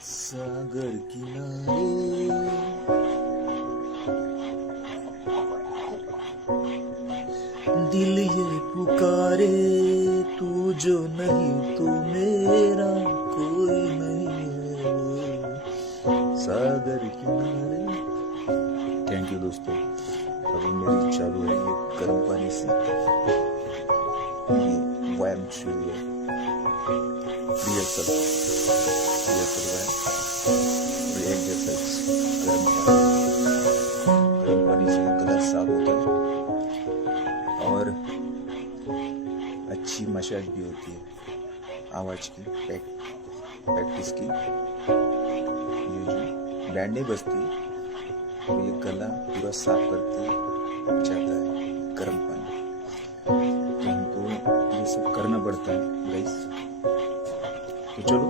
सागर किनारे दिल ये पुकारे, तू जो नहीं तो मेरा कोई नहीं है। सागर किनारे। थैंक यू दोस्तों। अभी मेरी चालू है ये गर्म पानी से ये वार्म चाहिए रिहर्सल गर्म पानी से गला साफ होता है और अच्छी मसाज भी होती है आवाज की प्रैक्टिस की। ये जो बैंड नहीं बजती तो ये गला पूरा साफ करके जाता है गर्म पानी। तो हमको ये सब करना पड़ता है गाइस। तो चलो